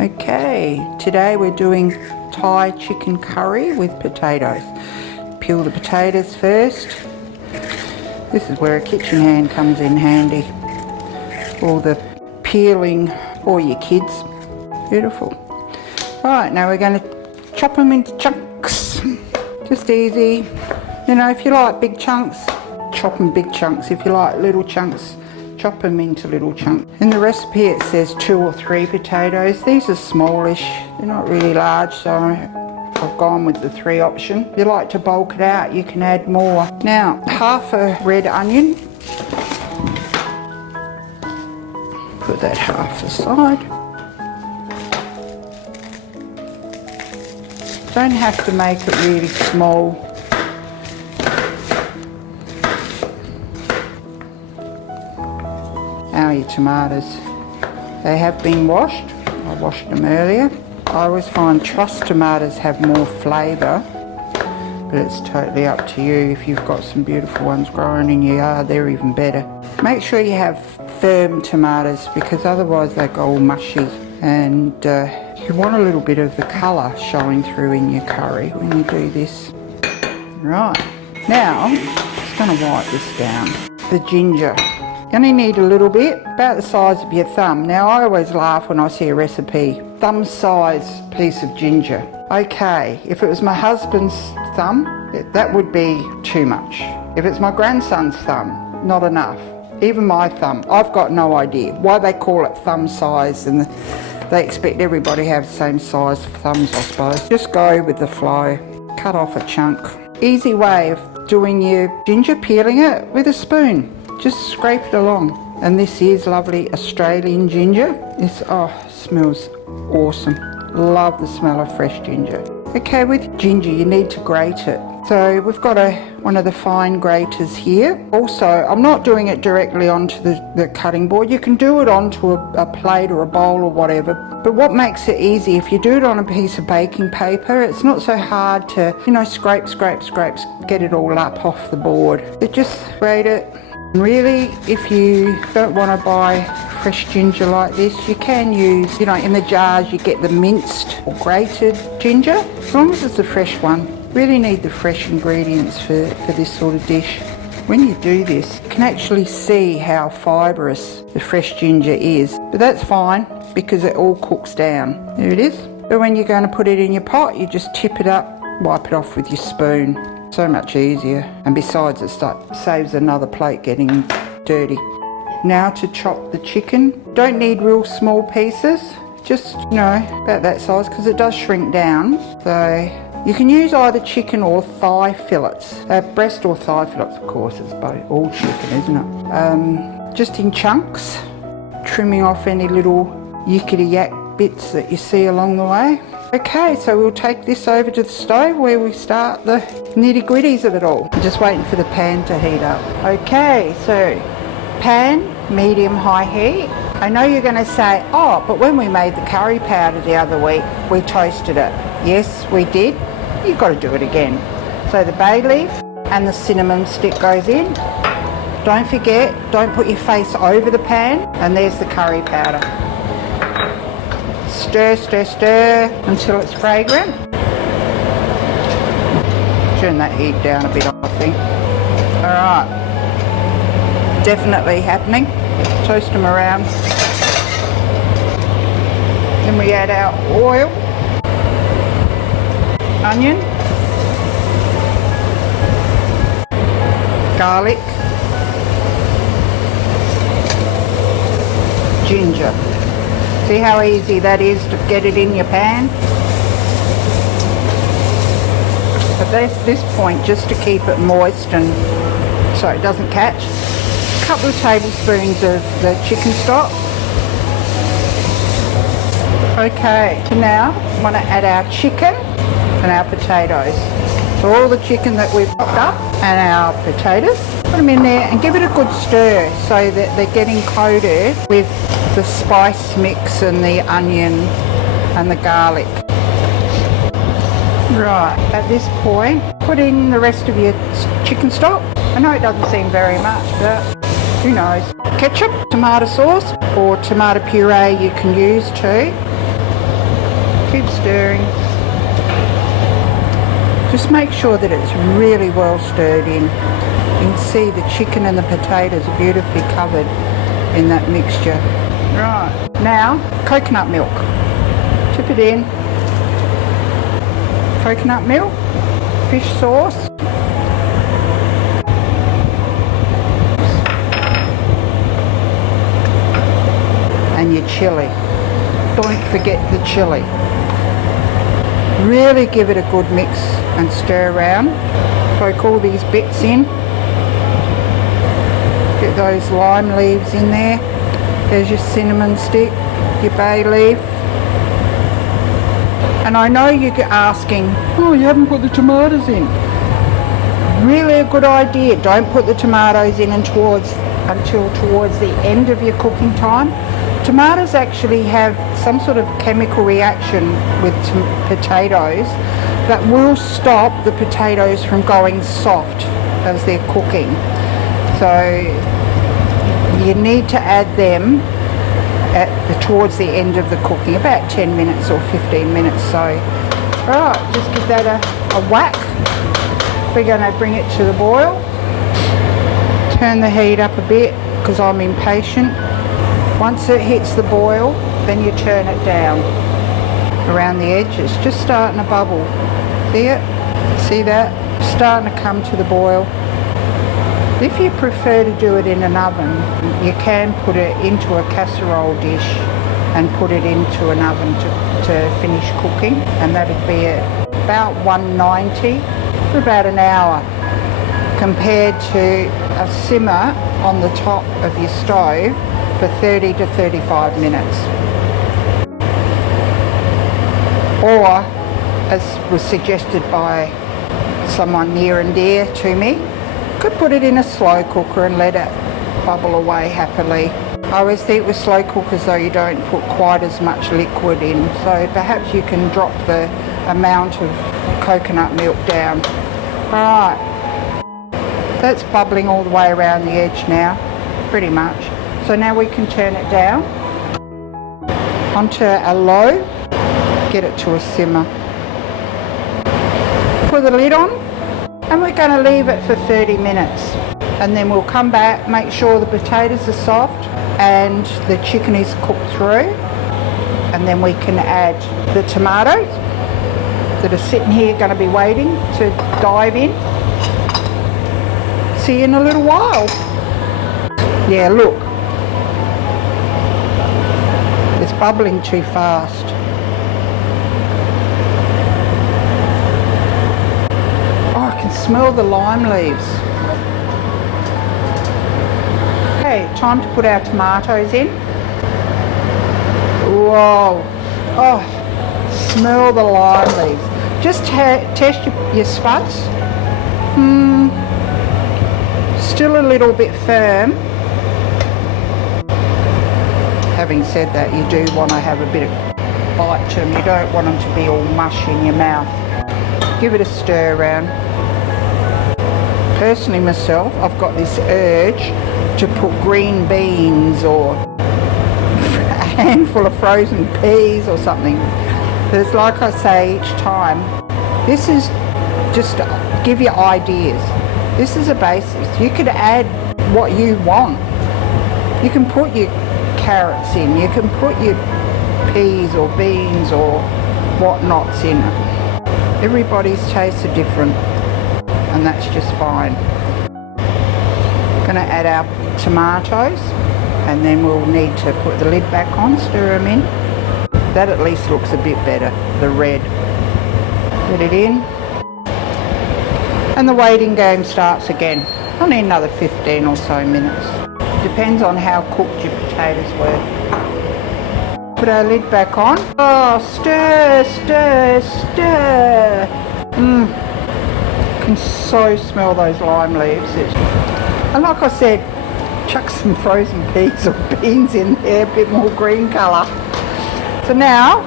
Okay, today we're doing Thai chicken curry with potatoes. Peel the potatoes first. This is where a kitchen hand comes in handy. All the peeling for your kids. Beautiful. Right, now we're going to chop them into chunks. Just easy. You know, if you like big chunks, chop them big chunks. If you like little chunks, chop them into little chunks. In the recipe it says 2 or 3 potatoes. These are smallish, they're not really large, so I've gone with the 3 option. If you like to bulk it out, you can add more. Now, half a red onion. Put that half aside. Don't have to make it really small. Now your tomatoes. They have been washed. I washed them earlier. I always find truss tomatoes have more flavour, but it's totally up to you. If you've got some beautiful ones growing in your yard, they're even better. Make sure you have firm tomatoes because otherwise they go all mushy, and you want a little bit of the colour showing through in your curry when you do this. Right, now I'm just going to wipe this down. The ginger. You only need a little bit, about the size of your thumb. Now I always laugh when I see a recipe, thumb size piece of ginger. Okay, if it was my husband's thumb, that would be too much. If it's my grandson's thumb, not enough. Even my thumb, I've got no idea why they call it thumb size, and they expect everybody to have the same size thumbs, I suppose. Just go with the flow, cut off a chunk. Easy way of doing your ginger, peeling it with a spoon. Just scrape it along. And this is lovely Australian ginger. This smells awesome. Love the smell of fresh ginger. Okay, with ginger you need to grate it. So we've got one of the fine graters here. Also, I'm not doing it directly onto the cutting board. You can do it onto a plate or a bowl or whatever. But what makes it easy, if you do it on a piece of baking paper, it's not so hard to, you know, scrape, get it all up off the board. But just grate it. Really, if you don't want to buy fresh ginger like this, you can use, you know, in the jars you get the minced or grated ginger, as long as it's a fresh one. Really need the fresh ingredients for this sort of dish. When you do this, you can actually see how fibrous the fresh ginger is, but that's fine because it all cooks down. There it is. But when you're going to put it in your pot, you just tip it up, wipe it off with your spoon. So much easier, and besides it saves another plate getting dirty. Now to chop the chicken. Don't need real small pieces, just, you know, about that size, because it does shrink down. So you can use either chicken or thigh fillets, breast or thigh fillets, of course. It's both, all chicken, isn't it? Just in chunks, trimming off any little yickety-yak bits that you see along the way. Okay, so we'll take this over to the stove where we start the nitty-gritties of it all. I'm just waiting for the pan to heat up. Okay, so pan, medium-high heat. I know you're going to say, oh, but when we made the curry powder the other week, we toasted it. Yes, we did. You've got to do it again. So the bay leaf and the cinnamon stick goes in. Don't forget, don't put your face over the pan, and there's the curry powder. Stir, stir, stir until it's fragrant. Turn that heat down a bit, I think. Alright. Definitely happening. Toast them around. Then we add our oil, onion, garlic, ginger. See how easy that is to get it in your pan? At this point, just to keep it moist and so it doesn't catch, a couple of tablespoons of the chicken stock. Okay, so now I'm going to add our chicken and our potatoes. So all the chicken that we've chopped up and our potatoes, put them in there and give it a good stir so that they're getting coated with the spice mix and the onion and the garlic. Right, at this point, put in the rest of your chicken stock. I know it doesn't seem very much, but who knows. Ketchup, tomato sauce, or tomato puree you can use too. Keep stirring. Just make sure that it's really well stirred in. You can see the chicken and the potatoes are beautifully covered in that mixture. Right, now coconut milk. Tip it in. Coconut milk, fish sauce, and your chilli. Don't forget the chilli. Really give it a good mix and stir around. Poke all these bits in. Get those lime leaves in there. There's your cinnamon stick, your bay leaf. And I know you're asking, oh, you haven't put the tomatoes in. Really a good idea. Don't put the tomatoes in until towards the end of your cooking time. Tomatoes actually have some sort of chemical reaction with potatoes that will stop the potatoes from going soft as they're cooking. So you need to add them towards the end of the cooking, about 10 minutes or 15 minutes. So, alright, just give that a whack. We're going to bring it to the boil. Turn the heat up a bit because I'm impatient. Once it hits the boil, then you turn it down around the edge. It's just starting to bubble. See it? See that? Starting to come to the boil. If you prefer to do it in an oven, you can put it into a casserole dish and put it into an oven to finish cooking, and that'd be at about 190 for about an hour, compared to a simmer on the top of your stove for 30 to 35 minutes. Or, as was suggested by someone near and dear to me, could put it in a slow cooker and let it bubble away happily. I always think with slow cookers though you don't put quite as much liquid in, so perhaps you can drop the amount of coconut milk down. Alright, that's bubbling all the way around the edge now, pretty much. So now we can turn it down onto a low, get it to a simmer. Put the lid on. And we're going to leave it for 30 minutes, and then we'll come back, make sure the potatoes are soft and the chicken is cooked through, and then we can add the tomatoes that are sitting here going to be waiting to dive in. See you in a little while. Yeah, look, it's bubbling too fast. Smell the lime leaves. Okay, time to put our tomatoes in. Whoa, oh, smell the lime leaves. Just test your spuds. Still a little bit firm. Having said that, you do want to have a bit of bite to them. You don't want them to be all mush in your mouth. Give it a stir around. Personally myself, I've got this urge to put green beans or a handful of frozen peas or something. But it's like I say each time, this is just to give you ideas. This is a basis. You could add what you want. You can put your carrots in, you can put your peas or beans or whatnots in. Everybody's tastes are different, and that's just fine. Going to add our tomatoes, and then we'll need to put the lid back on, stir them in. That at least looks a bit better, the red. Put it in, and the waiting game starts again. I'll need another 15 or so minutes. Depends on how cooked your potatoes were. Put our lid back on. Oh, stir, stir, stir. Can so smell those lime leaves. And like I said, chuck some frozen peas or beans in there, a bit more green colour. So now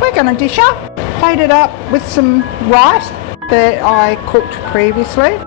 we're going to dish up, plate it up with some rice that I cooked previously.